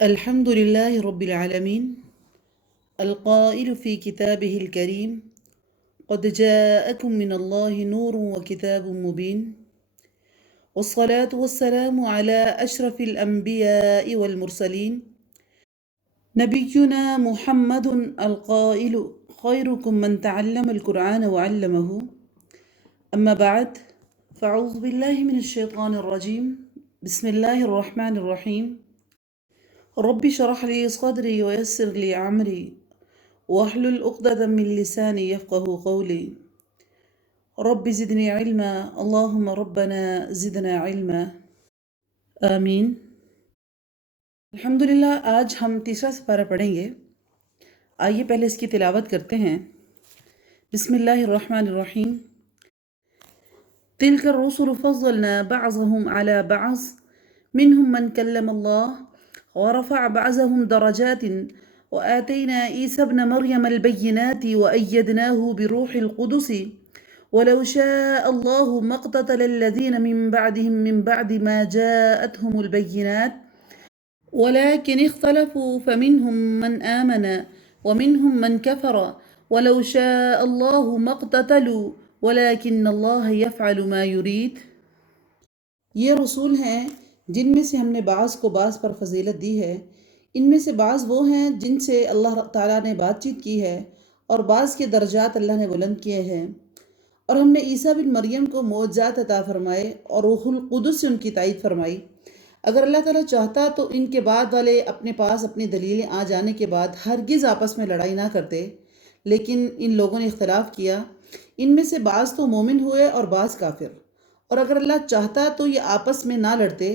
الحمد لله رب العالمين القائل في كتابه الكريم قد جاءكم من الله نور وكتاب مبين والصلاة والسلام على أشرف الأنبياء والمرسلين نبينا محمد القائل خيركم من تعلم القرآن وعلمه أما بعد فأعوذ بالله من الشيطان الرجيم بسم الله الرحمن الرحيم رب اشرح لي صدري ويسر لي عمري واحلل عقدة من لساني يفقه قولي رب زدني علما اللهم ربنا زدنا علما آمین۔ الحمدللہ آج ہم تیسرا سپارہ پڑھیں گے۔ آئیے پہلے اس کی تلاوت کرتے ہیں۔ بسم اللہ الرحمن الرحیم۔ تلك الرسل فضلنا بعضهم على بعض منهم من كلم الله ورفع بعضهم درجات وآتينا عيسى ابن مريم البينات وأيدناه بروح القدس ولو شاء الله ما اقتتل الذين من بعدهم من بعد ما جاءتهم البينات ولكن اختلفوا فمنهم من آمن ومنهم من كفر ولو شاء الله ما اقتتلوا ولكن الله يفعل ما يريد۔ یہ رسول ہیں جن میں سے ہم نے بعض کو بعض پر فضیلت دی ہے۔ ان میں سے بعض وہ ہیں جن سے اللہ تعالیٰ نے بات چیت کی ہے اور بعض کے درجات اللہ نے بلند کیے ہیں، اور ہم نے عیسیٰ بن مریم کو معجزات عطا فرمائے اور روح القدس سے ان کی تائید فرمائی۔ اگر اللہ تعالیٰ چاہتا تو ان کے بعد والے اپنے پاس اپنی دلیلیں آ جانے کے بعد ہرگز آپس میں لڑائی نہ کرتے، لیکن ان لوگوں نے اختلاف کیا۔ ان میں سے بعض تو مومن ہوئے اور بعض کافر، اور اگر اللہ چاہتا تو یہ آپس میں نہ لڑتے،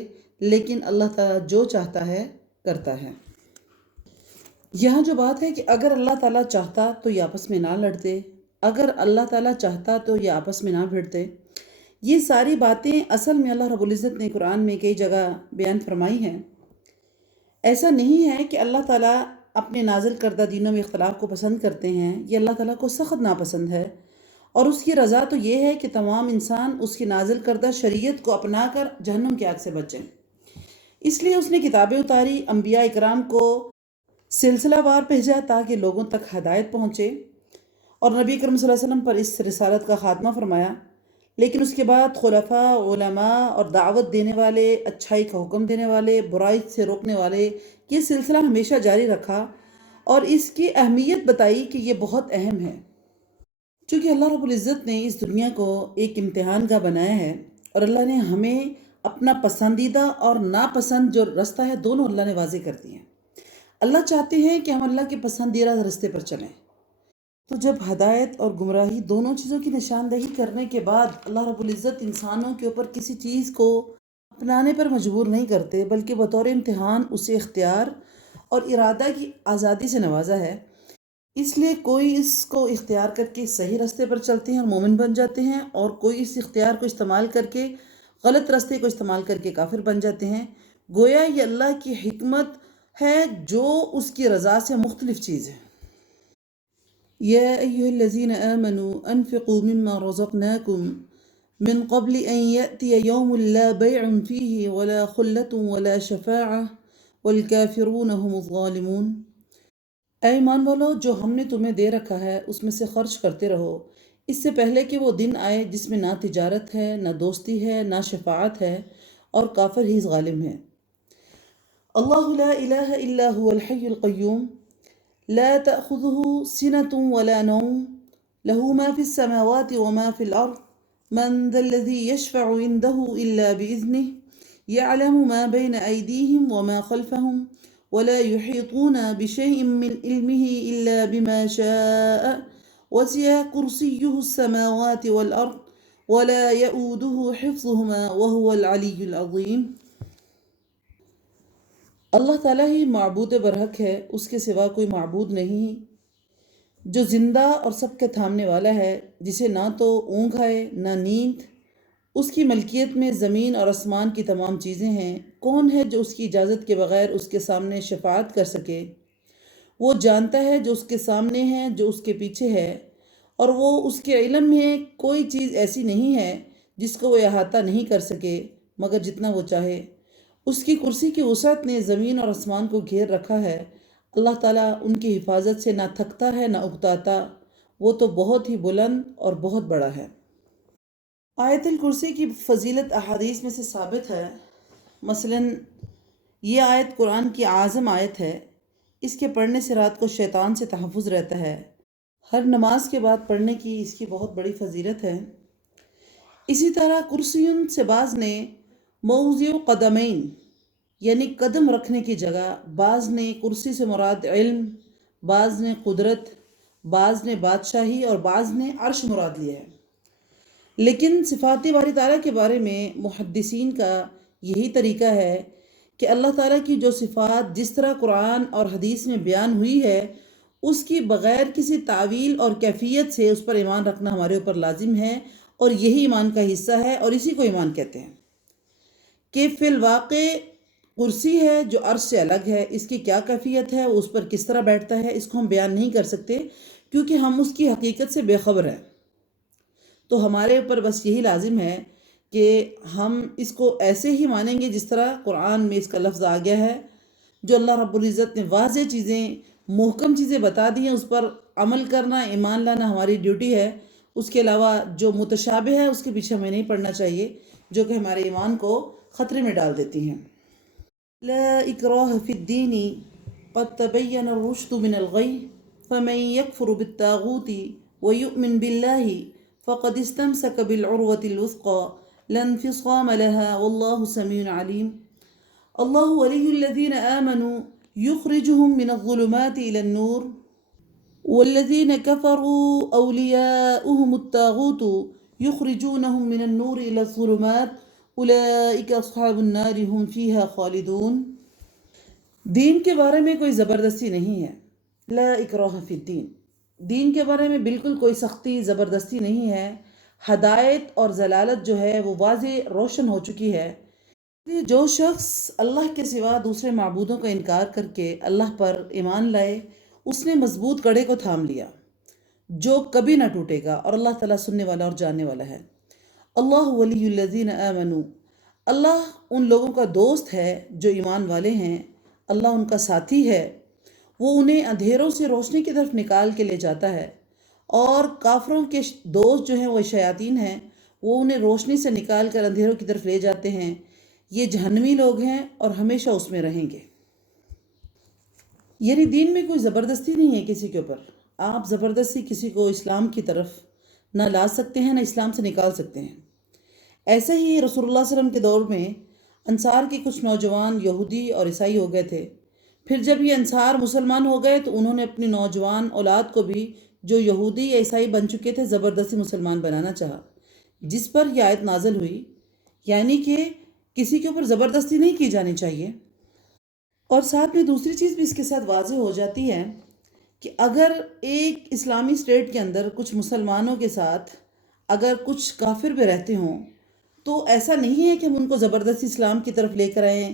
لیکن اللہ تعالیٰ جو چاہتا ہے کرتا ہے۔ یہاں جو بات ہے کہ اگر اللہ تعالیٰ چاہتا تو یہ آپس میں نہ لڑتے، اگر اللہ تعالیٰ چاہتا تو یہ آپس میں نہ بھیڑتے، یہ ساری باتیں اصل میں اللہ رب العزت نے قرآن میں کئی جگہ بیان فرمائی ہیں۔ ایسا نہیں ہے کہ اللہ تعالیٰ اپنے نازل کردہ دینوں میں اختلاف کو پسند کرتے ہیں، یہ اللہ تعالیٰ کو سخت ناپسند ہے، اور اس کی رضا تو یہ ہے کہ تمام انسان اس کی نازل کردہ شریعت کو اپنا کر جہنم کی آگ سے بچیں۔ اس لیے اس نے کتابیں اتاری، انبیاء اکرام کو سلسلہ وار بھیجا تاکہ لوگوں تک ہدایت پہنچے، اور نبی کرم صلی اللہ علیہ وسلم پر اس رسالت کا خاتمہ فرمایا۔ لیکن اس کے بعد خلفاء، علماء اور دعوت دینے والے، اچھائی کا حکم دینے والے، برائی سے روکنے والے، یہ سلسلہ ہمیشہ جاری رکھا اور اس کی اہمیت بتائی کہ یہ بہت اہم ہے۔ چونکہ اللہ رب العزت نے اس دنیا کو ایک امتحان کا بنایا ہے، اور اللہ نے ہمیں اپنا پسندیدہ اور ناپسند جو رستہ ہے دونوں اللہ نے واضح کر دیے ہیں۔ اللہ چاہتے ہیں کہ ہم اللہ کے پسندیدہ رستے پر چلیں، تو جب ہدایت اور گمراہی دونوں چیزوں کی نشاندہی کرنے کے بعد اللہ رب العزت انسانوں کے اوپر کسی چیز کو اپنانے پر مجبور نہیں کرتے، بلکہ بطور امتحان اسے اختیار اور ارادہ کی آزادی سے نوازا ہے۔ اس لیے کوئی اس کو اختیار کر کے صحیح رستے پر چلتے ہیں اور مومن بن جاتے ہیں، اور کوئی اس اختیار کو استعمال کر کے غلط رستے کو استعمال کر کے کافر بن جاتے ہیں۔ گویا یہ اللہ کی حکمت ہے جو اس کی رضا سے مختلف چیز ہے۔ یا ایھا الذین آمنوا انفقوا مما رزقناکم من قبل ان یأتی یوم لا بیع فیہ ولا خلة ولا شفاعة والکافرون هم الظالمون۔ اے ایمان والو، جو ہم نے تمہیں دے رکھا ہے اس میں سے خرچ کرتے رہو، اس سے پہلے کہ وہ دن آئے جس میں نہ تجارت ہے، نہ دوستی ہے، نہ شفاعت ہے، اور کافر ہی ظالم ہے۔ اللہ لا الہ الا هو الحی القیوم لا تأخذه سنة ولا نوم له ما في السماوات وما في الأرض من ذا الذي يشفع عنده إلا بإذنه يعلم ما بين أيديهم وما خلفهم ولا يحيطون بشيء من علمه إلا بما شاء وسع كرسيه السماوات والأرض ولا يؤوده حفظهما وهو العلي العظيم۔ اللہ تعالیٰ ہی معبود برحق ہے، اس کے سوا کوئی معبود نہیں، جو زندہ اور سب کے تھامنے والا ہے، جسے نہ تو اونگ آئے نہ نیند۔ اس کی ملکیت میں زمین اور آسمان کی تمام چیزیں ہیں۔ کون ہے جو اس کی اجازت کے بغیر اس کے سامنے شفاعت کر سکے؟ وہ جانتا ہے جو اس کے سامنے ہے، جو اس کے پیچھے ہے، اور وہ اس کے علم میں کوئی چیز ایسی نہیں ہے جس کو وہ احاطہ نہیں کر سکے مگر جتنا وہ چاہے۔ اس کی کرسی کی وسعت نے زمین اور آسمان کو گھیر رکھا ہے۔ اللہ تعالیٰ ان کی حفاظت سے نہ تھکتا ہے نہ اکتاتا، وہ تو بہت ہی بلند اور بہت بڑا ہے۔ آیت الکرسی کی فضیلت احادیث میں سے ثابت ہے۔ مثلاً یہ آیت قرآن کی اعظم آیت ہے۔ اس کے پڑھنے سے رات کو شیطان سے تحفظ رہتا ہے۔ ہر نماز کے بعد پڑھنے کی اس کی بہت بڑی فضیلت ہے۔ اسی طرح کرسیوں سے بعض نے موضع قدمین یعنی قدم رکھنے کی جگہ، بعض نے کرسی سے مراد علم، بعض نے قدرت، بعض نے بادشاہی اور بعض نے عرش مراد لیا ہے۔ لیکن صفات باری تعالیٰ کے بارے میں محدثین کا یہی طریقہ ہے کہ اللہ تعالیٰ کی جو صفات جس طرح قرآن اور حدیث میں بیان ہوئی ہے، اس کی بغیر کسی تعویل اور کیفیت سے اس پر ایمان رکھنا ہمارے اوپر لازم ہے، اور یہی ایمان کا حصہ ہے اور اسی کو ایمان کہتے ہیں۔ کہ فی الواقع کرسی ہے جو عرش سے الگ ہے، اس کی کیا کیفیت ہے، اس پر کس طرح بیٹھتا ہے، اس کو ہم بیان نہیں کر سکتے کیونکہ ہم اس کی حقیقت سے بے خبر ہیں۔ تو ہمارے اوپر بس یہی لازم ہے کہ ہم اس کو ایسے ہی مانیں گے جس طرح قرآن میں اس کا لفظ آ گیا ہے۔ جو اللہ رب العزت نے واضح چیزیں، محکم چیزیں بتا دی ہیں، اس پر عمل کرنا، ایمان لانا ہماری ڈیوٹی ہے۔ اس کے علاوہ جو متشابہ ہے اس کے پیچھے ہمیں نہیں پڑنا چاہیے، جو کہ ہمارے ایمان کو خطرے میں ڈال دیتی ہیں۔ لا اکراہ فی الدین قد تبین الرشد من الغی فمن یکفر بالطاغوت ویؤمن باللہ فقد استمسک بالعروۃ الوثقى لا انفصام لها واللہ سمیع علیم۔ اللہ ولی الذین آمنوا یخرجهم من الظلمات إلى النور والذین کفروا اولیاؤهم الطاغوت یخرجونهم من النور إلى الظلمات اولئک اصحاب النار هم فیہا خالدون۔ دین کے بارے میں کوئی زبردستی نہیں ہے۔ لا اکراہ فی الدین، دین کے بارے میں بالکل کوئی سختی زبردستی نہیں ہے۔ ہدایت اور ضلالت جو ہے وہ واضح روشن ہو چکی ہے۔ جو شخص اللہ کے سوا دوسرے معبودوں کا انکار کر کے اللہ پر ایمان لائے، اس نے مضبوط کڑے کو تھام لیا جو کبھی نہ ٹوٹے گا، اور اللہ تعالیٰ سننے والا اور جاننے والا ہے۔ اللہ ولی الذین آمنوا، اللہ ان لوگوں کا دوست ہے جو ایمان والے ہیں، اللہ ان کا ساتھی ہے، وہ انہیں اندھیروں سے روشنی کی طرف نکال کے لے جاتا ہے، اور کافروں کے دوست جو ہیں وہ شیاطین ہیں، وہ انہیں روشنی سے نکال کر اندھیروں کی طرف لے جاتے ہیں۔ یہ جہنمی لوگ ہیں اور ہمیشہ اس میں رہیں گے۔ یعنی دین میں کوئی زبردستی نہیں ہے کسی کے اوپر۔ آپ زبردستی کسی کو اسلام کی طرف نہ لا سکتے ہیں، نہ اسلام سے نکال سکتے ہیں۔ ایسے ہی رسول اللہ صلی اللہ علیہ وسلم کے دور میں انصار کے کچھ نوجوان یہودی اور عیسائی ہو گئے تھے۔ پھر جب یہ انصار مسلمان ہو گئے تو انہوں نے اپنی نوجوان اولاد کو بھی جو یہودی یا عیسائی بن چکے تھے زبردستی مسلمان بنانا چاہا، جس پر یہ آیت نازل ہوئی، یعنی کہ کسی کے اوپر زبردستی نہیں کی جانی چاہیے۔ اور ساتھ میں دوسری چیز بھی اس کے ساتھ واضح ہو جاتی ہے کہ اگر ایک اسلامی اسٹیٹ کے اندر کچھ مسلمانوں کے ساتھ اگر کچھ کافر بھی رہتے ہوں تو ایسا نہیں ہے کہ ہم ان کو زبردستی اسلام کی طرف لے کر آئیں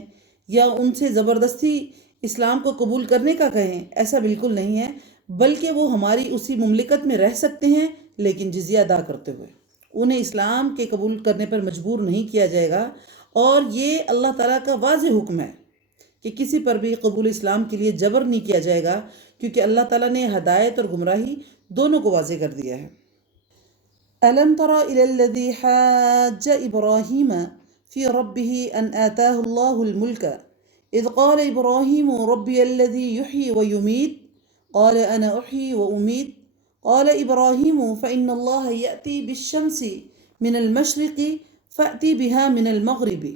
یا ان سے زبردستی اسلام کو قبول کرنے کا کہیں، ایسا بالکل نہیں ہے، بلکہ وہ ہماری اسی مملکت میں رہ سکتے ہیں لیکن جزیہ ادا کرتے ہوئے۔ انہیں اسلام کے قبول کرنے پر مجبور نہیں کیا جائے گا، اور یہ اللہ تعالیٰ کا واضح حکم ہے کہ کسی پر بھی قبول اسلام کے لیے جبر نہیں کیا جائے گا، کیونکہ اللہ تعالیٰ نے ہدایت اور گمراہی دونوں کو واضح کر دیا ہے۔ أَلَمْ تَرَ إِلَى الَّذِي حَاجَّ إِبْرَاهِيمَ فِي رَبِّهِ أَنْ آتَاهُ اللَّهُ الْمُلْكَ إِذْ قَالَ إِبْرَاهِيمُ رَبِّيَ الَّذِي يُحْيِي وَيُمِيتُ قَالَ أَنَا أُحْيِي وَأُمِيتُ قَالَ إِبْرَاهِيمُ فَإِنَّ اللَّهَ يَأْتِي بِالشَّمْسِ مِنَ الْمَشْرِقِ فَأْتِ بِهَا مِنَ الْمَغْرِبِ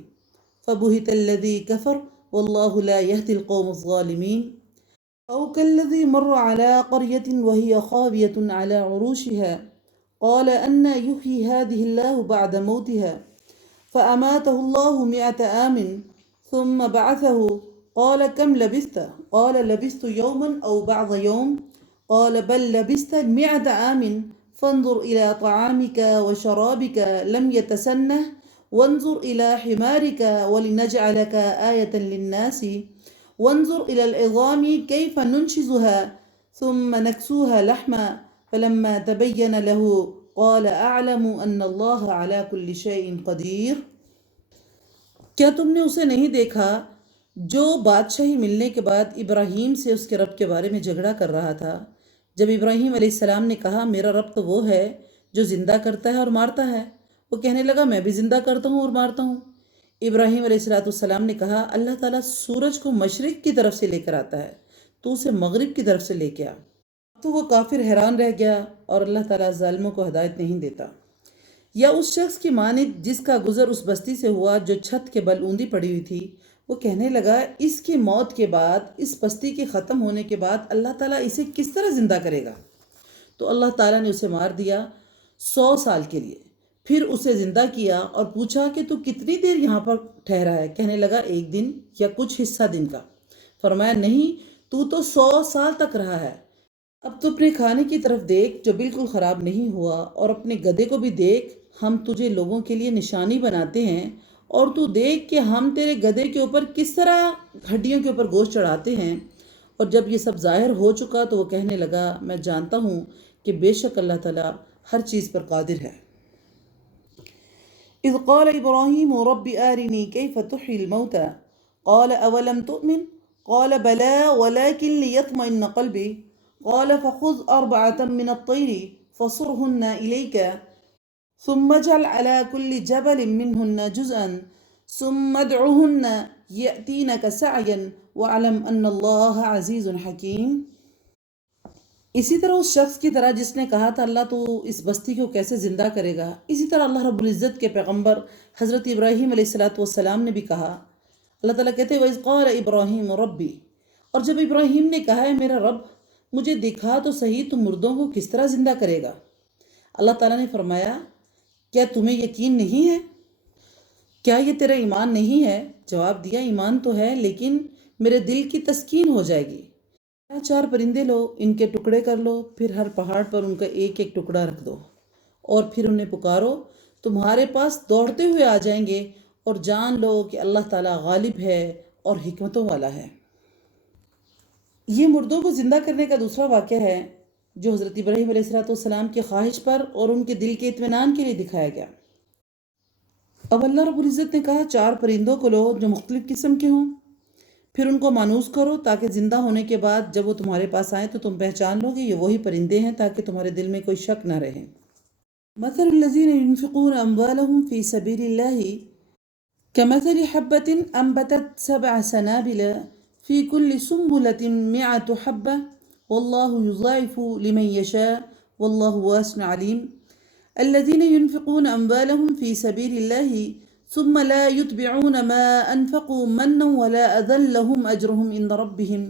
فَبُهِتَ الَّذِي كَفَرَ وَاللَّهُ لَا يَهْدِي الْقَوْمَ الظَّالِمِينَ أَوْ كَالَّذِي مَرَّ عَلَى قَرْيَةٍ وَهِيَ خَاوِيَةٌ عَلَى عُرُوشِهَا قال أن يحيي هذه الله بعد موتها فأماته الله 100 عام ثم بعثه قال كم لبثت قال لبثت يوما أو بعض يوم قال بل لبثت 100 عام فانظر إلى طعامك وشرابك لم يتسنه وانظر إلى حمارك ولنجعلك آية للناس وانظر إلى العظام كيف ننشزها ثم نكسوها لحما فلما تبين له قال أعلم أن الله على كل شيء قدير۔ کیا تم نے اسے نہیں دیکھا جو بادشاہی ملنے کے بعد ابراہیم سے اس کے رب کے بارے میں جھگڑا کر رہا تھا؟ جب ابراہیم علیہ السلام نے کہا میرا رب تو وہ ہے جو زندہ کرتا ہے اور مارتا ہے، وہ کہنے لگا میں بھی زندہ کرتا ہوں اور مارتا ہوں۔ ابراہیم علیہ السلام نے کہا اللہ تعالیٰ سورج کو مشرق کی طرف سے لے کر آتا ہے، تو اسے مغرب کی طرف سے لے کے آ۔ تو وہ کافر حیران رہ گیا، اور اللہ تعالیٰ ظالموں کو ہدایت نہیں دیتا۔ یا اس شخص کی مانند جس کا گزر اس بستی سے ہوا جو چھت کے بل اوندھی پڑی ہوئی تھی، وہ کہنے لگا اس کی موت کے بعد، اس بستی کے ختم ہونے کے بعد اللہ تعالیٰ اسے کس طرح زندہ کرے گا؟ تو اللہ تعالیٰ نے اسے مار دیا 100 سال کے لیے، پھر اسے زندہ کیا اور پوچھا کہ تو کتنی دیر یہاں پر ٹھہرا ہے؟ کہنے لگا 1 دن یا کچھ حصہ دن کا۔ فرمایا نہیں، تو 100 سال تک رہا ہے۔ اب تو اپنے کھانے کی طرف دیکھ جو بالکل خراب نہیں ہوا، اور اپنے گدھے کو بھی دیکھ، ہم تجھے لوگوں کے لیے نشانی بناتے ہیں، اور تو دیکھ کہ ہم تیرے گدھے کے اوپر کس طرح ہڈیوں کے اوپر گوشت چڑھاتے ہیں۔ اور جب یہ سب ظاہر ہو چکا تو وہ کہنے لگا میں جانتا ہوں کہ بے شک اللہ تعالیٰ ہر چیز پر قادر ہے۔ اذ قال ابراہیم رب آرنی کیف تحیی الموتى قال اولم تؤمن قال بلى ولكن ليطمئن قلبي قال فخذ 4 من الطير فصرهن إليك ثم اجعل على كل جبل منهن جزءا ثم ادعهن يأتينك سعيا واعلم أن الله عزيز حكيم۔ اسی طرح اس شخص کی طرح جس نے کہا تھا اللہ تو اس بستی کو کیسے زندہ کرے گا، اسی طرح اللہ رب العزت کے پیغمبر حضرت ابراہیم علیہ السلام نے بھی کہا۔ اللہ تعالیٰ کہتے ہیں وَإِذْ قَالَ إِبْرَاهِيمُ رَبِّي، اور جب ابراہیم نے کہا ہے میرا رب مجھے دکھا تو صحیح تو مردوں کو کس طرح زندہ کرے گا۔ اللہ تعالیٰ نے فرمایا کیا تمہیں یقین نہیں ہے؟ کیا یہ تیرا ایمان نہیں ہے؟ جواب دیا ایمان تو ہے، لیکن میرے دل کی تسکین ہو جائے گی۔ 4 پرندے لو، ان کے ٹکڑے کر لو، پھر ہر پہاڑ پر ان کا ایک ایک ٹکڑا رکھ دو، اور پھر انہیں پکارو، تمہارے پاس دوڑتے ہوئے آ جائیں گے، اور جان لو کہ اللہ تعالیٰ غالب ہے اور حکمتوں والا ہے۔ یہ مردوں کو زندہ کرنے کا دوسرا واقعہ ہے جو حضرت ابراہیم علیہ السلام کی خواہش پر اور ان کے دل کے اطمینان کے لیے دکھایا گیا۔ اب اللہ رب العزت نے کہا 4 پرندوں کو لو جو مختلف قسم کے ہوں، پھر ان کو مانوس کرو تاکہ زندہ ہونے کے بعد جب وہ تمہارے پاس آئیں تو تم پہچان لو کہ یہ وہی پرندے ہیں، تاکہ تمہارے دل میں کوئی شک نہ رہے۔ مثل الذین ينفقون اموالهم فی سبیل اللہ كمثل حبة انبتت 7 سنابل في كل سنبلة 100 حبة والله يضاعف لمن يشاء والله واسع عليم۔ الذين ينفقون أموالهم في سبيل الله ثم لا يتبعون ما أنفقوا منا ولا أذى لهم أجرهم عند ربهم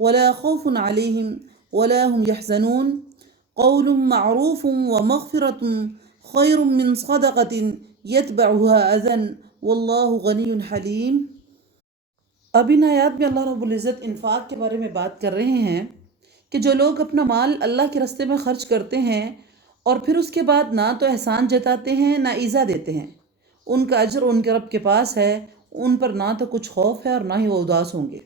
ولا خوف عليهم ولا هم يحزنون قول معروف ومغفرة خير من صدقة يتبعها أذى والله غني حليم۔ اب ان آیات میں اللہ رب العزت انفاق کے بارے میں بات کر رہے ہیں کہ جو لوگ اپنا مال اللہ کے راستے میں خرچ کرتے ہیں اور پھر اس کے بعد نہ تو احسان جتاتے ہیں نہ ایذا دیتے ہیں، ان کا اجر ان کے رب کے پاس ہے، ان پر نہ تو کچھ خوف ہے اور نہ ہی وہ اداس ہوں گے۔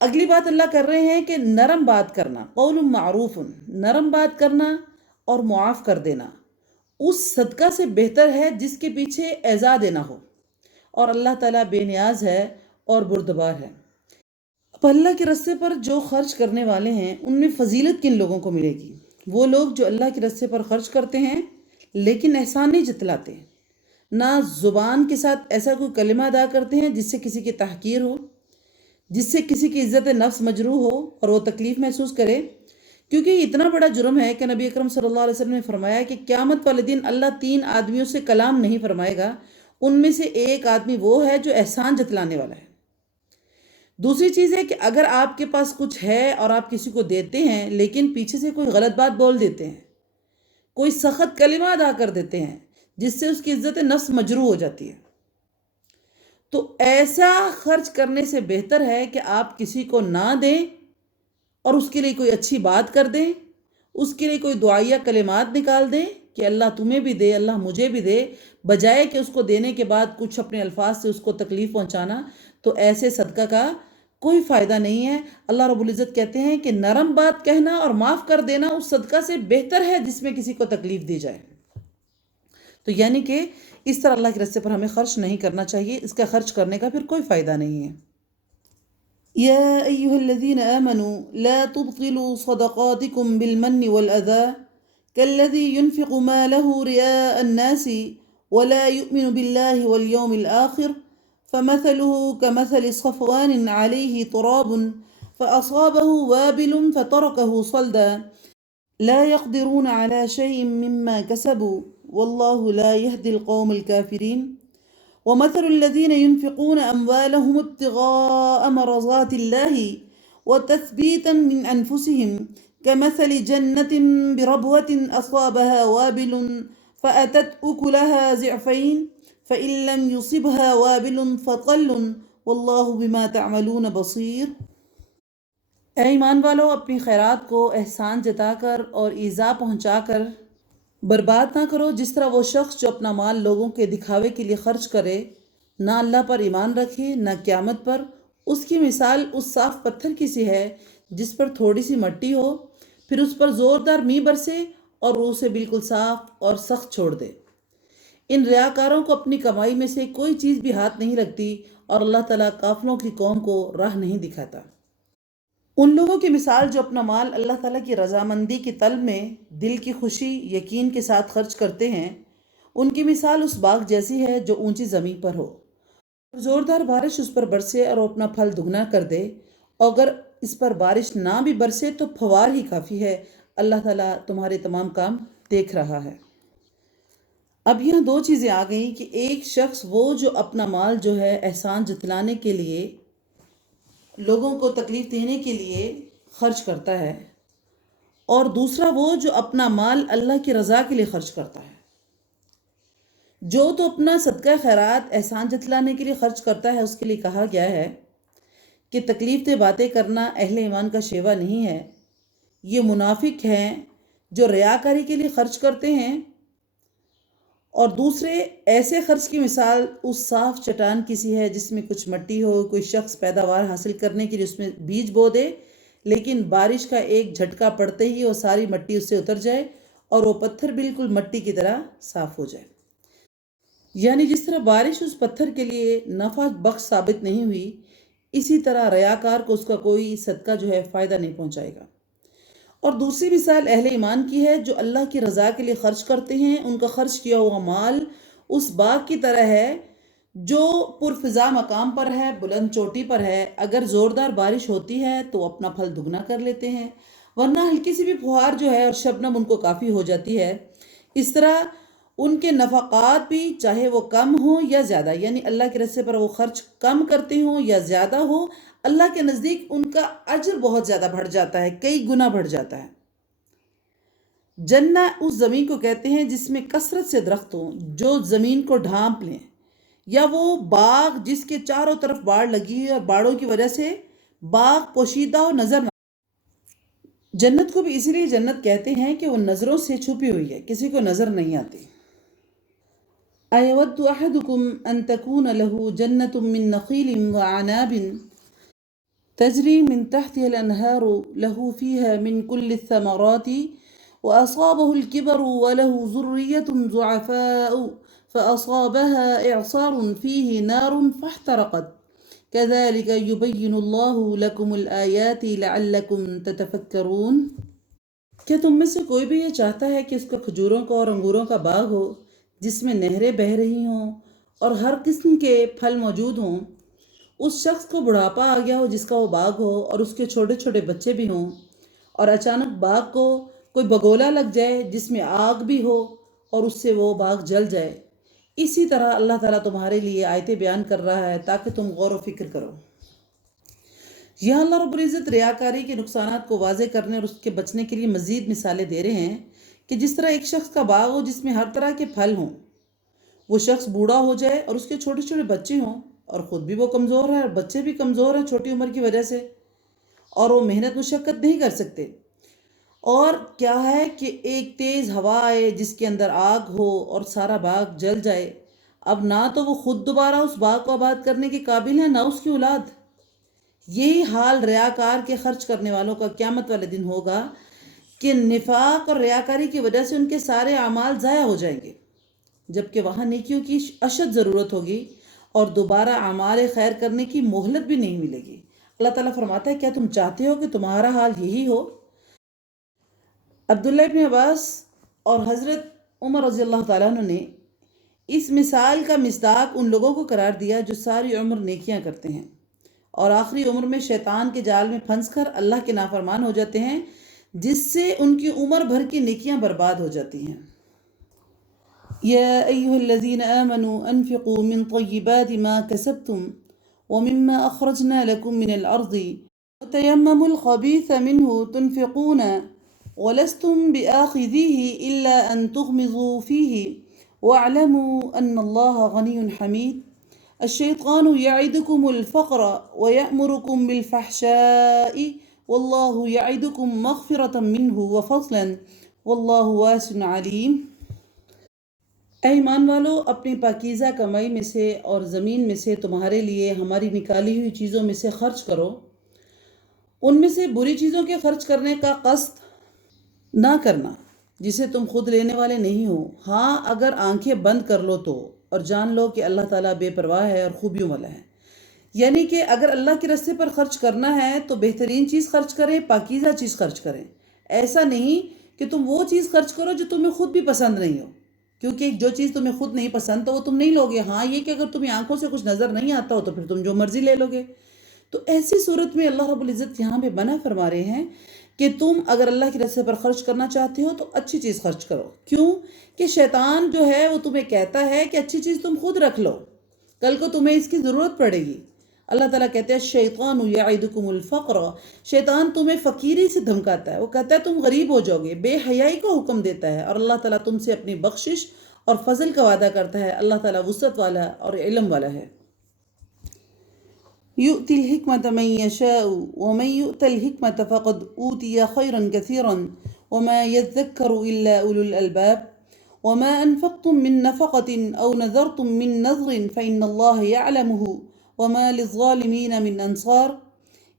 اگلی بات اللہ کر رہے ہیں کہ نرم بات کرنا، قول معروف، نرم بات کرنا اور معاف کر دینا اس صدقہ سے بہتر ہے جس کے پیچھے ایذا دینا ہو، اور اللہ تعالیٰ بے نیاز ہے اور بردبار ہے۔ اب اللہ کے راستے پر جو خرچ کرنے والے ہیں ان میں فضیلت کن لوگوں کو ملے گی؟ وہ لوگ جو اللہ کے راستے پر خرچ کرتے ہیں لیکن احسان نہیں جتلاتے، نہ زبان کے ساتھ ایسا کوئی کلمہ ادا کرتے ہیں جس سے کسی کی تحقیر ہو، جس سے کسی کی عزت نفس مجروح ہو اور وہ تکلیف محسوس کرے، کیونکہ یہ اتنا بڑا جرم ہے کہ نبی اکرم صلی اللہ علیہ وسلم نے فرمایا کہ قیامت والے دن اللہ 3 آدمیوں سے کلام نہیں فرمائے گا، ان میں سے ایک آدمی وہ ہے جو احسان جتلانے والا ہے۔ دوسری چیز ہے کہ اگر آپ کے پاس کچھ ہے اور آپ کسی کو دیتے ہیں لیکن پیچھے سے کوئی غلط بات بول دیتے ہیں، کوئی سخت کلمہ ادا کر دیتے ہیں جس سے اس کی عزت نفس مجروح ہو جاتی ہے، تو ایسا خرچ کرنے سے بہتر ہے کہ آپ کسی کو نہ دیں اور اس کے لیے کوئی اچھی بات کر دیں، اس کے لیے کوئی دعائیہ کلمات نکال دیں کہ اللہ تمہیں بھی دے، اللہ مجھے بھی دے، بجائے کہ اس کو دینے کے بعد کچھ اپنے الفاظ سے اس کو تکلیف پہنچانا، تو ایسے صدقہ کا کوئی فائدہ نہیں ہے۔ اللہ رب العزت کہتے ہیں کہ نرم بات کہنا اور معاف کر دینا اس صدقہ سے بہتر ہے جس میں کسی کو تکلیف دی جائے۔ تو یعنی کہ اس طرح اللہ کے راستے پر ہمیں خرچ نہیں کرنا چاہیے، اس کا خرچ کرنے کا پھر کوئی فائدہ نہیں ہے۔ یا ایہا الذین آمنوا لا تبطلوا صدقاتکم بالمن والأذى كالذي ينفق ماله رئاء الناس ولا يؤمن بالله واليوم الآخر فمثله كمثل صفوان عليه تراب فأصابه وابل فتركه صلدا لا يقدرون على شيء مما كسبوا والله لا يهدي القوم الكافرين ومثل الذين ينفقون أموالهم ابتغاء مرضات الله وتثبيتا من أنفسهم كمثل جنة بربوة أصابها وابل فأتت أكلها ضعفين فإن لم يصبها وابل فطل والله بما تعملون بصير۔ اے ایمان والو، اپنی خیرات کو احسان جتا کر اور ایذا پہنچا کر برباد نہ کرو، جس طرح وہ شخص جو اپنا مال لوگوں کے دکھاوے کے لیے خرچ کرے، نہ اللہ پر ایمان رکھے نہ قیامت پر، اس کی مثال اس صاف پتھر کی سی ہے جس پر تھوڑی سی مٹی ہو، پھر اس پر زوردار میںہ برسے اور وہ اسے بالکل صاف اور سخت چھوڑ دے۔ ان ریاکاروں کو اپنی کمائی میں سے کوئی چیز بھی ہاتھ نہیں لگتی اور اللہ تعالیٰ کافروں کی قوم کو راہ نہیں دکھاتا۔ ان لوگوں کی مثال جو اپنا مال اللہ تعالیٰ کی رضامندی کی طلب میں دل کی خوشی یقین کے ساتھ خرچ کرتے ہیں، ان کی مثال اس باغ جیسی ہے جو اونچی زمین پر ہو، زوردار بارش اس پر برسے اور وہ اپنا پھل دگنا کر دے، اور اگر اس پر بارش نہ بھی برسے تو پھوار ہی کافی ہے، اللہ تعالیٰ تمہارے تمام کام دیکھ رہا ہے۔ اب یہاں دو چیزیں آ گئیں کہ ایک شخص وہ جو اپنا مال جو ہے احسان جتلانے کے لیے، لوگوں کو تکلیف دینے کے لیے خرچ کرتا ہے، اور دوسرا وہ جو اپنا مال اللہ کی رضا کے لیے خرچ کرتا ہے۔ جو تو اپنا صدقہ خیرات احسان جتلانے کے لیے خرچ کرتا ہے، اس کے لیے کہا گیا ہے کہ تکلیف دہ باتیں کرنا اہل ایمان کا شیوہ نہیں ہے۔ یہ منافق ہیں جو ریاکاری کے لیے خرچ کرتے ہیں، اور دوسرے ایسے خرچ کی مثال اس صاف چٹان کی سی ہے جس میں کچھ مٹی ہو، کوئی شخص پیداوار حاصل کرنے کے لیے اس میں بیج بو دے، لیکن بارش کا ایک جھٹکا پڑتے ہی وہ ساری مٹی اس سے اتر جائے اور وہ پتھر بالکل مٹی کی طرح صاف ہو جائے۔ یعنی جس طرح بارش اس پتھر کے لیے نفع بخش ثابت نہیں ہوئی، اسی طرح ریاکار کو اس کا کوئی صدقہ جو ہے فائدہ نہیں پہنچائے گا۔ اور دوسری مثال اہل ایمان کی ہے جو اللہ کی رضا کے لیے خرچ کرتے ہیں، ان کا خرچ کیا ہوا مال اس باغ کی طرح ہے جو پرفضا مقام پر ہے، بلند چوٹی پر ہے۔ اگر زوردار بارش ہوتی ہے تو وہ اپنا پھل دگنا کر لیتے ہیں، ورنہ ہلکی سی بھی پھوار جو ہے اور شبنم ان کو کافی ہو جاتی ہے۔ اس طرح ان کے نفقات بھی چاہے وہ کم ہوں یا زیادہ، یعنی اللہ کے راستے پر وہ خرچ کم کرتے ہوں یا زیادہ ہو، اللہ کے نزدیک ان کا اجر بہت زیادہ بڑھ جاتا ہے، کئی گنا بڑھ جاتا ہے۔ جنہ اس زمین کو کہتے ہیں جس میں کثرت سے درخت ہوں جو زمین کو ڈھانپ لیں، یا وہ باغ جس کے چاروں طرف باڑ لگی ہے اور باڑوں کی وجہ سے باغ پوشیدہ و نظر نہ۔ جنت کو بھی اسی لیے جنت کہتے ہیں کہ وہ نظروں سے چھپی ہوئی ہے، کسی کو نظر نہیں آتی۔ أَيَوَدُّ أَحَدُكُمْ أَن تَكُونَ لَهُ جَنَّةٌ مِّن نَخِيلٍ وَأَعْنَابٍ تَجْرِي مِن تَحْتِهَا الْأَنْهَارُ لَهُ فِيهَا مِن كُلِّ الثَّمَرَاتِ وَأَصَابَهُ الْكِبَرُ وَلَهُ ذُرِّيَّةٌ ضُعَفَاءُ فَأَصَابَهَا إِعْصَارٌ فِيهِ نَارٌ فَاحْتَرَقَتْ كَذَلِكَ يُبَيِّنُ اللَّهُ لَكُمُ الْآيَاتِ لَعَلَّكُمْ تَتَفَكَّرُونَ۔ کیا تم میں سے کوئی بھی یہ چاہتا ہے کہ اس کا کھجوروں کا اور انگوروں کا باغ ہو جس میں نہریں بہہ رہی ہوں اور ہر قسم کے پھل موجود ہوں؟ اس شخص کو بڑھاپا آ گیا ہو جس کا وہ باغ ہو اور اس کے چھوٹے چھوٹے بچے بھی ہوں، اور اچانک باغ کو کوئی بگولا لگ جائے جس میں آگ بھی ہو اور اس سے وہ باغ جل جائے۔ اسی طرح اللہ تعالیٰ تمہارے لیے آیتیں بیان کر رہا ہے تاکہ تم غور و فکر کرو۔ یہاں اللہ رب العزت ریاکاری کے نقصانات کو واضح کرنے اور اس کے بچنے کے لیے مزید مثالیں دے رہے ہیں کہ جس طرح ایک شخص کا باغ ہو جس میں ہر طرح کے پھل ہوں، وہ شخص بوڑھا ہو جائے اور اس کے چھوٹے چھوٹے بچے ہوں، اور خود بھی وہ کمزور ہے اور بچے بھی کمزور ہیں چھوٹی عمر کی وجہ سے، اور وہ محنت مشقت نہیں کر سکتے، اور کیا ہے کہ ایک تیز ہوا آئے جس کے اندر آگ ہو اور سارا باغ جل جائے، اب نہ تو وہ خود دوبارہ اس باغ کو آباد کرنے کے قابل ہے، نہ اس کی اولاد۔ یہی حال ریاکار کے خرچ کرنے والوں کا قیامت والے دن ہوگا کہ نفاق اور ریاکاری کی وجہ سے ان کے سارے اعمال ضائع ہو جائیں گے۔ جبکہ وہاں نیکیوں کی اشد ضرورت ہوگی اور دوبارہ اعمال خیر کرنے کی مہلت بھی نہیں ملے گی۔ اللہ تعالیٰ فرماتا ہے کیا تم چاہتے ہو کہ تمہارا حال یہی ہو؟ عبداللہ ابن عباس اور حضرت عمر رضی اللہ تعالیٰ عنہ نے اس مثال کا مصداق ان لوگوں کو قرار دیا جو ساری عمر نیکیاں کرتے ہیں اور آخری عمر میں شیطان کے جال میں پھنس کر اللہ کے نافرمان ہو جاتے ہیں، جس سے ان کی عمر بھر کی نیکیاں برباد ہو جاتی ہیں۔ یا ایہا الذین آمنوا انفقوا من طیبات ما کسبتم ومما اخرجنا لکم من الارض وتیمموا الخبیث منہ تنفقون ولستم بآخذیہ الا ان تغمضوا فیہ واعلموا ان اللہ غنی حمید الشیطان یعدکم الفقر ویأمرکم بالفحشاء واللہ یعدکم مغفرة منہ وفضلا واللہ واسع علیم۔ اے ایمان والو، اپنی پاکیزہ کمائی میں سے اور زمین میں سے تمہارے لیے ہماری نکالی ہوئی چیزوں میں سے خرچ کرو، ان میں سے بری چیزوں کے خرچ کرنے کا قصد نہ کرنا جسے تم خود لینے والے نہیں ہو، ہاں اگر آنکھیں بند کر لو تو، اور جان لو کہ اللہ تعالیٰ بے پرواہ ہے اور خوبیوں والا ہے۔ یعنی کہ اگر اللہ کے راستے پر خرچ کرنا ہے تو بہترین چیز خرچ کریں، پاکیزہ چیز خرچ کریں۔ ایسا نہیں کہ تم وہ چیز خرچ کرو جو تمہیں خود بھی پسند نہیں ہو، کیونکہ جو چیز تمہیں خود نہیں پسند تو وہ تم نہیں لوگے۔ ہاں یہ کہ اگر تمہیں آنکھوں سے کچھ نظر نہیں آتا ہو تو پھر تم جو مرضی لے لو گے۔ تو ایسی صورت میں اللہ رب العزت یہاں پہ منع فرما رہے ہیں کہ تم اگر اللہ کے راستے پر خرچ کرنا چاہتے ہو تو اچھی چیز خرچ کرو۔ کیوں کہ شیطان جو ہے وہ تمہیں کہتا ہے کہ اچھی چیز تم خود رکھ لو، کل کو تمہیں اس کی ضرورت پڑے گی۔ اللہ تعالیٰ کہتے ہیں الشیطان یعدکم الفقر، شیطان تمہیں فقیری سے دھمکاتا ہے، وہ کہتا ہے تم غریب ہو جاؤ گے، بے حیائی کا حکم دیتا ہے، اور اللہ تعالیٰ تم سے اپنی بخشش اور فضل کا وعدہ کرتا ہے۔ اللہ تعالیٰ وسعت والا اور علم والا ہے۔ یؤتی الحکمۃ من یشاء ومن یؤت الحکمۃ فقد اوتی خیرا کثیرا وما یذکر الا اولو الالباب وما انفقتم من نفقة او نذرتم من نذر فإن اللہ یعلمہ وما للظالمین من انصار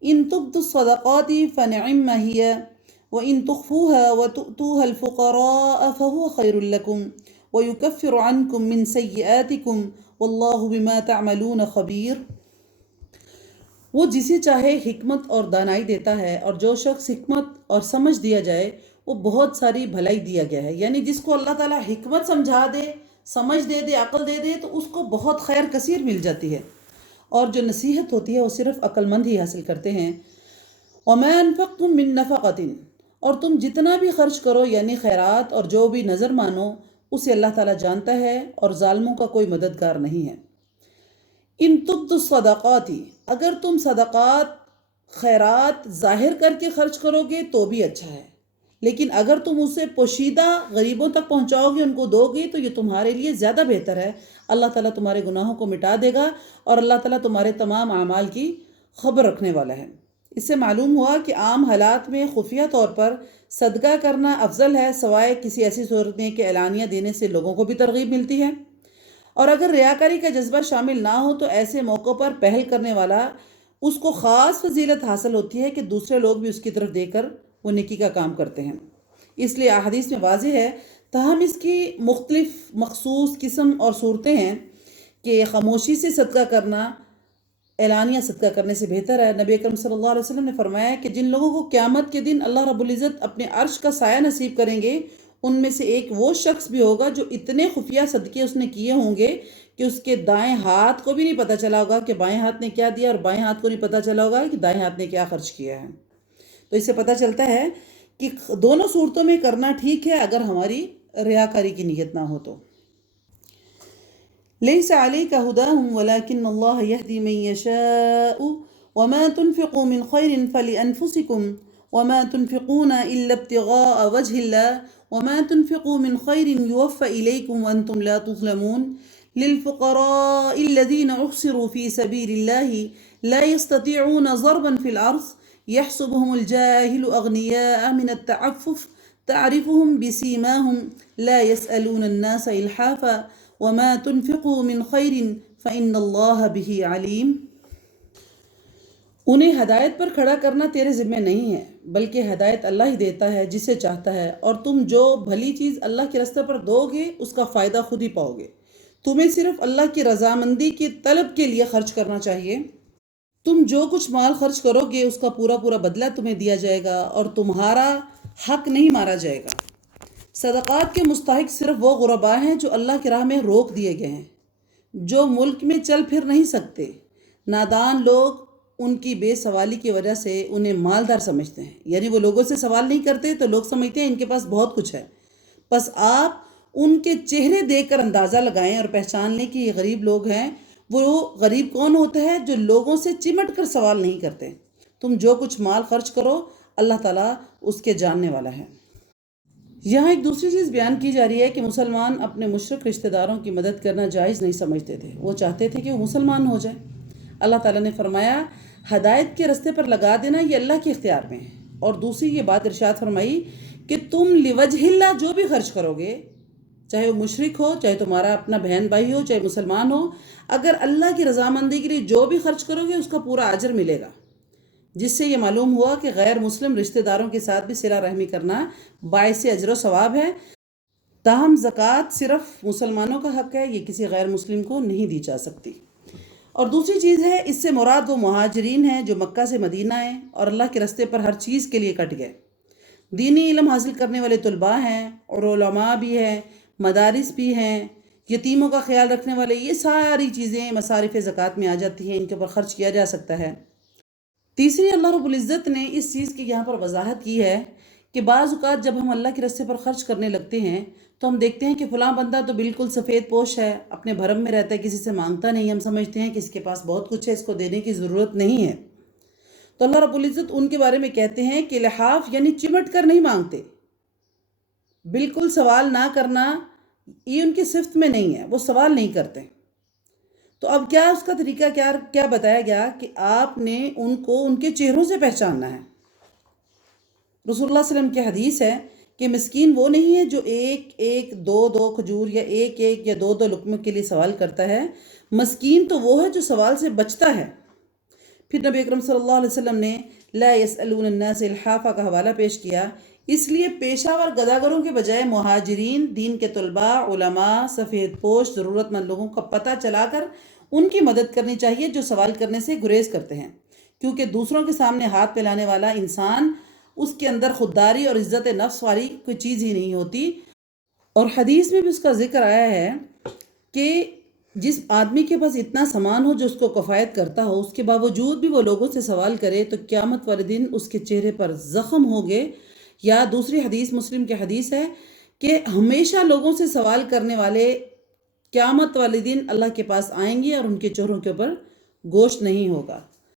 ان تبدوا الصدقات فنعم هي وان تخفوها وتؤتوها الفقراء فهو خير لكم ويكفر عنكم من سيئاتكم والله بما تعملون خبير۔ وہ جسے چاہے حکمت اور دانائی دیتا ہے، اور جو شخص حکمت اور سمجھ دیا جائے وہ بہت ساری بھلائی دیا گیا ہے۔ یعنی جس کو اللہ تعالیٰ حکمت سمجھا دے، سمجھ دے دے، عقل دے دے تو اس کو بہت خیر کثیر مل جاتی ہے، اور جو نصیحت ہوتی ہے وہ صرف عقل مند ہی حاصل کرتے ہیں۔ وما انفقتم من نفقۃ، اور تم جتنا بھی خرچ کرو یعنی خیرات اور جو بھی نظر مانو اسے اللہ تعالیٰ جانتا ہے اور ظالموں کا کوئی مددگار نہیں ہے۔ ان تبدوا الصدقات، اگر تم صدقات خیرات ظاہر کر کے خرچ کرو گے تو بھی اچھا ہے، لیکن اگر تم اسے پوشیدہ غریبوں تک پہنچاؤ گے، ان کو دو گے، تو یہ تمہارے لیے زیادہ بہتر ہے۔ اللہ تعالیٰ تمہارے گناہوں کو مٹا دے گا اور اللہ تعالیٰ تمہارے تمام اعمال کی خبر رکھنے والا ہے۔ اس سے معلوم ہوا کہ عام حالات میں خفیہ طور پر صدقہ کرنا افضل ہے، سوائے کسی ایسی صورت میں کہ اعلانیہ دینے سے لوگوں کو بھی ترغیب ملتی ہے، اور اگر ریاکاری کا جذبہ شامل نہ ہو تو ایسے موقع پر پہل کرنے والا اس کو خاص فضیلت حاصل ہوتی ہے کہ دوسرے لوگ بھی اس کی طرف دیکھ کر وہ نیکی کا کام کرتے ہیں۔ اس لیے احادیث میں واضح ہے، تاہم اس کی مختلف مخصوص قسم اور صورتیں ہیں کہ خاموشی سے صدقہ کرنا اعلانیہ صدقہ کرنے سے بہتر ہے۔ نبی اکرم صلی اللہ علیہ وسلم نے فرمایا کہ جن لوگوں کو قیامت کے دن اللہ رب العزت اپنے عرش کا سایہ نصیب کریں گے، ان میں سے ایک وہ شخص بھی ہوگا جو اتنے خفیہ صدقے اس نے کیے ہوں گے کہ اس کے دائیں ہاتھ کو بھی نہیں پتہ چلا ہوگا کہ بائیں ہاتھ نے کیا دیا، اور بائیں ہاتھ کو نہیں پتہ چلا ہوگا کہ دائیں ہاتھ نے کیا خرچ کیا ہے۔ تو اس سے پتہ چلتا ہے کہ دونوں صورتوں میں کرنا ٹھیک ہے اگر ہماری ریاکاری کی نیت نہ ہو تو۔ لیس علیک ھداھم ولکن اللہ یہدی من یشاء وما تنفقوا من خیر فلانفسکم وما تنفقون الا ابتغاء وجہ اللہ وما تنفقوا من خیر یوفى الیکم وانتم لا تظلمون للفقراء الذین احصروا فی سبیل اللہ لا یستطیعون ضربا فی الارض يحسبهم الجاهل أغنياء من التعفف تعرفهم بسيماهم لا يسألون الناس إلحافا وما تنفقوا من خير فإن الله به عليم۔ انہیں ہدایت پر کھڑا کرنا تیرے ذمہ نہیں ہے، بلکہ ہدایت اللہ ہی دیتا ہے جسے چاہتا ہے، اور تم جو بھلی چیز اللہ کے راستے پر دو گے اس کا فائدہ خود ہی پاؤ گے۔ تمہیں صرف اللہ کی رضامندی کی طلب کے لیے خرچ کرنا چاہیے۔ تم جو کچھ مال خرچ کرو گے اس کا پورا پورا بدلہ تمہیں دیا جائے گا، اور تمہارا حق نہیں مارا جائے گا۔ صدقات کے مستحق صرف وہ غرباء ہیں جو اللہ کی راہ میں روک دیے گئے ہیں، جو ملک میں چل پھر نہیں سکتے۔ نادان لوگ ان کی بے سوالی کی وجہ سے انہیں مالدار سمجھتے ہیں، یعنی وہ لوگوں سے سوال نہیں کرتے تو لوگ سمجھتے ہیں ان کے پاس بہت کچھ ہے۔ بس آپ ان کے چہرے دیکھ کر اندازہ لگائیں اور پہچان لیں کہ یہ غریب لوگ ہیں۔ وہ غریب کون ہوتا ہے؟ جو لوگوں سے چمٹ کر سوال نہیں کرتے۔ تم جو کچھ مال خرچ کرو اللہ تعالیٰ اس کے جاننے والا ہے۔ یہاں ایک دوسری چیز بیان کی جا رہی ہے کہ مسلمان اپنے مشرک رشتہ داروں کی مدد کرنا جائز نہیں سمجھتے تھے، وہ چاہتے تھے کہ وہ مسلمان ہو جائے۔ اللہ تعالیٰ نے فرمایا ہدایت کے رستے پر لگا دینا یہ اللہ کے اختیار میں ہے، اور دوسری یہ بات ارشاد فرمائی کہ تم لوجہ اللہ جو بھی خرچ کرو گے، چاہے وہ مشرک ہو، چاہے تمہارا اپنا بہن بھائی ہو، چاہے مسلمان ہو، اگر اللہ کی رضامندی کے لیے جو بھی خرچ کرو گے اس کا پورا اجر ملے گا۔ جس سے یہ معلوم ہوا کہ غیر مسلم رشتہ داروں کے ساتھ بھی صلہ رحمی کرنا باعث اجر و ثواب ہے۔ تاہم زکوٰۃ صرف مسلمانوں کا حق ہے، یہ کسی غیر مسلم کو نہیں دی جا سکتی۔ اور دوسری چیز ہے، اس سے مراد وہ مہاجرین ہیں جو مکہ سے مدینہ آئے اور اللہ کے راستے پر ہر چیز کے لیے کٹ گئے۔ دینی علم حاصل کرنے والے طلباء ہیں، اور علماء بھی ہیں، مدارس بھی ہیں، یتیموں کا خیال رکھنے والے، یہ ساری چیزیں مصارف زکوٰۃ میں آ جاتی ہیں، ان کے اوپر خرچ کیا جا سکتا ہے۔ تیسری، اللہ رب العزت نے اس چیز کی یہاں پر وضاحت کی ہے کہ بعض اوقات جب ہم اللہ کے راستے پر خرچ کرنے لگتے ہیں تو ہم دیکھتے ہیں کہ فلاں بندہ تو بالکل سفید پوش ہے، اپنے بھرم میں رہتا ہے، کسی سے مانگتا نہیں، ہم سمجھتے ہیں کہ اس کے پاس بہت کچھ ہے، اس کو دینے کی ضرورت نہیں ہے۔ تو اللہ رب العزت ان کے بارے میں کہتے ہیں کہ لحاف یعنی چمٹ کر نہیں مانگتے، بالکل سوال نہ کرنا یہ ان کی صفت میں نہیں ہے، وہ سوال نہیں کرتے۔ تو اب کیا اس کا طریقہ کیا بتایا گیا کہ آپ نے ان کو ان کے چہروں سے پہچاننا ہے۔ رسول اللہ صلی اللہ علیہ وسلم کی حدیث ہے کہ مسکین وہ نہیں ہے جو ایک دو کھجور یا ایک یا دو لقمے کے لیے سوال کرتا ہے، مسکین تو وہ ہے جو سوال سے بچتا ہے۔ پھر نبی اکرم صلی اللہ علیہ وسلم نے لا يسألون الناس الحافہ کا حوالہ پیش کیا، اس لیے پیشہ ور گداگروں کے بجائے مہاجرین، دین کے طلباء، علماء، سفید پوش، ضرورت مند لوگوں کا پتہ چلا کر ان کی مدد کرنی چاہیے جو سوال کرنے سے گریز کرتے ہیں، کیونکہ دوسروں کے سامنے ہاتھ پھیلانے والا انسان، اس کے اندر خودداری اور عزت نفس والی کوئی چیز ہی نہیں ہوتی۔ اور حدیث میں بھی اس کا ذکر آیا ہے کہ جس آدمی کے پاس اتنا سامان ہو جو اس کو کفایت کرتا ہو، اس کے باوجود بھی وہ لوگوں سے سوال کرے تو قیامت والے دن اس کے چہرے پر زخم ہوگے۔ یا دوسری حدیث مسلم کی حدیث ہے کہ ہمیشہ لوگوں سے سوال کرنے والے قیامت والے دن اللہ کے پاس آئیں گے اور ان کے چہروں کے اوپر گوشت نہیں ہوگا۔